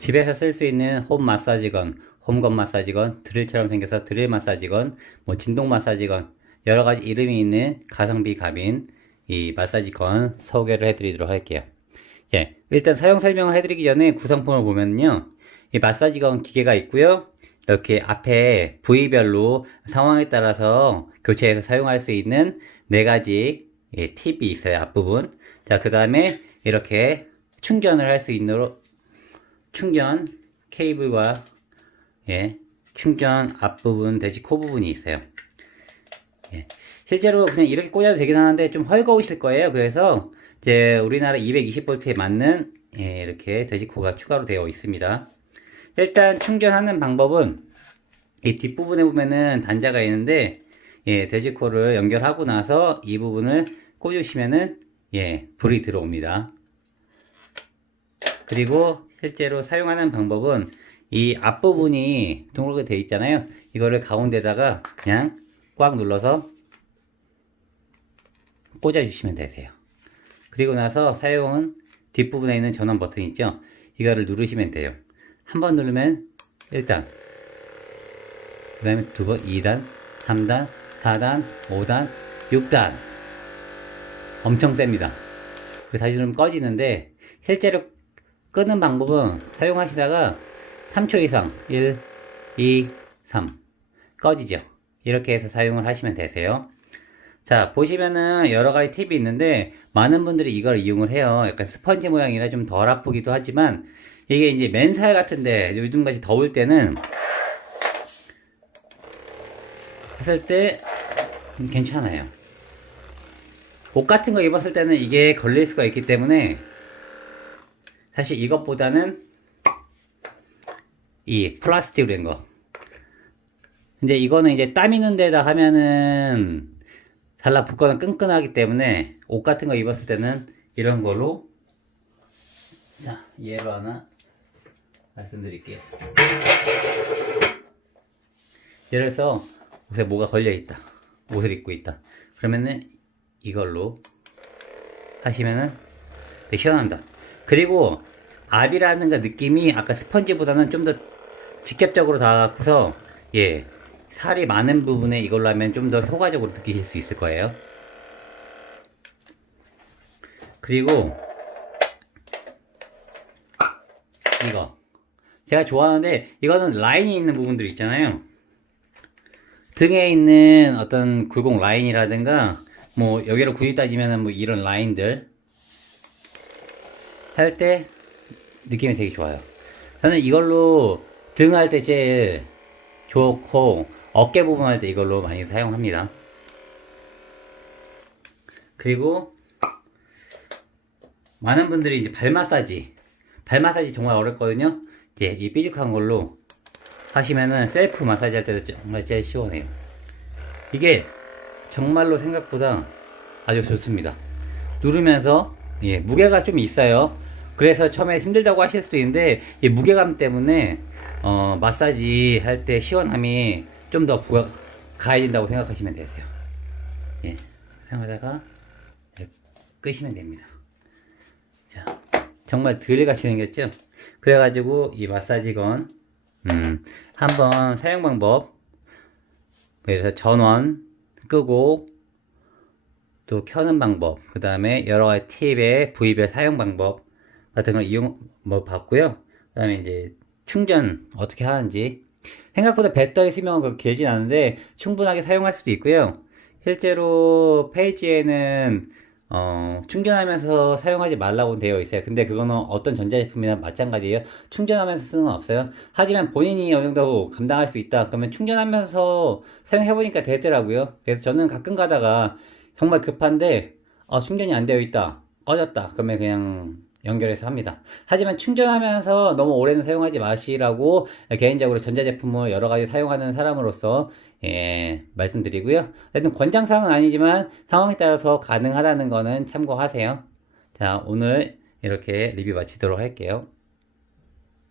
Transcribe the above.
집에서 쓸 수 있는 홈 마사지건, 홈건 마사지건, 드릴처럼 생겨서 드릴 마사지건, 뭐 진동 마사지건, 여러 가지 이름이 있는 가성비 갑인 이 마사지건 소개를 해드리도록 할게요. 예, 일단 사용 설명을 해드리기 전에 구성품을 보면요. 이 마사지건 기계가 있고요. 이렇게 앞에 부위별로 상황에 따라서 교체해서 사용할 수 있는 네 가지 예, 팁이 있어요. 앞부분. 자, 그 다음에 이렇게 충전을 할 수 있도록 충전 케이블과 예, 충전 앞부분 대지 코 부분이 있어요. 예, 실제로 그냥 이렇게 꽂아도 되긴 하는데 좀 헐거우실 거예요. 그래서 이제 우리나라 220V에 맞는 예, 이렇게 돼지 코가 추가로 되어 있습니다. 일단 충전하는 방법은 이 뒷부분에 보면은 단자가 있는데 예, 돼지 코를 연결하고 나서 이 부분을 꽂으시면은 예, 불이 들어옵니다. 그리고 실제로 사용하는 방법은 이 앞부분이 동그랗게 되어 있잖아요. 이거를 가운데다가 그냥 꽉 눌러서 꽂아 주시면 되세요. 그리고 나서 사용은 뒷부분에 있는 전원 버튼 있죠? 이거를 누르시면 돼요. 한 번 누르면 1단, 그 다음에 두 번 2단, 3단, 4단, 5단, 6단. 엄청 셉니다. 다시 누르면 꺼지는데, 실제로 끄는 방법은 사용하시다가 3초 이상, 1, 2, 3. 꺼지죠. 이렇게 해서 사용을 하시면 되세요. 자, 보시면은 여러 가지 팁이 있는데, 많은 분들이 이걸 이용을 해요. 약간 스펀지 모양이라 좀 덜 아프기도 하지만, 이게 이제 맨살 같은데, 요즘같이 더울 때는, 했을 때, 괜찮아요. 옷 같은 거 입었을 때는 이게 걸릴 수가 있기 때문에, 사실 이것보다는, 이 플라스틱으로 된 거. 근데 이거는 이제 땀 있는 데다 하면은, 달라붙거나 끈끈하기 때문에 옷 같은 거 입었을 때는 이런 걸로. 자 얘로 하나 말씀드릴게요. 예를 들어서 옷에 뭐가 걸려 있다. 옷을 입고 있다. 그러면은 이걸로 하시면은 되게 시원합니다. 그리고 압이라는가 느낌이 아까 스펀지보다는 좀 더 직접적으로 닿아서 예 살이 많은 부분에 이걸로 하면 좀 더 효과적으로 느끼실 수 있을 거예요. 그리고 이거 제가 좋아하는데 이거는 라인이 있는 부분들 있잖아요. 등에 있는 어떤 굴곡 라인이라든가 뭐 여기로 굳이 따지면 뭐 이런 라인들 할 때 느낌이 되게 좋아요. 저는 이걸로 등 할 때 제일 좋고 어깨 부분 할 때 이걸로 많이 사용합니다. 그리고 많은 분들이 이제 발 마사지, 발 마사지 정말 어렵거든요. 이제 이 삐죽한 걸로 하시면은 셀프 마사지 할 때도 정말 제일 시원해요. 이게 정말로 생각보다 아주 좋습니다. 누르면서 예, 무게가 좀 있어요. 그래서 처음에 힘들다고 하실 수도 있는데 이 무게감 때문에 어, 마사지 할 때 시원함이 좀 더 부가 가해진다고 생각하시면 되세요. 예, 사용하다가 예, 끄시면 됩니다. 자, 정말 드릴같이 생겼죠? 그래가지고 이 마사지건 음, 한번 사용 방법 그래서 전원 끄고 또 켜는 방법 그 다음에 여러 가지 팁의 부위별 사용 방법 같은 걸 이용 뭐 봤고요. 그 다음에 이제 충전 어떻게 하는지 생각보다 배터리 수명은 그렇게 길진 않은데 충분하게 사용할 수도 있고요. 실제로 페이지에는 어, 충전하면서 사용하지 말라고 되어 있어요. 근데 그거는 어떤 전자제품이나 마찬가지예요. 충전하면서 쓰는 건 없어요. 하지만 본인이 어느 정도 감당할 수 있다. 그러면 충전하면서 사용해보니까 되더라고요. 그래서 저는 가끔 가다가 정말 급한데 어, 충전이 안 되어 있다. 꺼졌다. 그러면 그냥 연결해서 합니다. 하지만 충전하면서 너무 오래는 사용하지 마시라고 개인적으로 전자제품을 여러 가지 사용하는 사람으로서 예, 말씀드리고요. 하여튼 권장사항은 아니지만 상황에 따라서 가능하다는 거는 참고하세요. 자, 오늘 이렇게 리뷰 마치도록 할게요.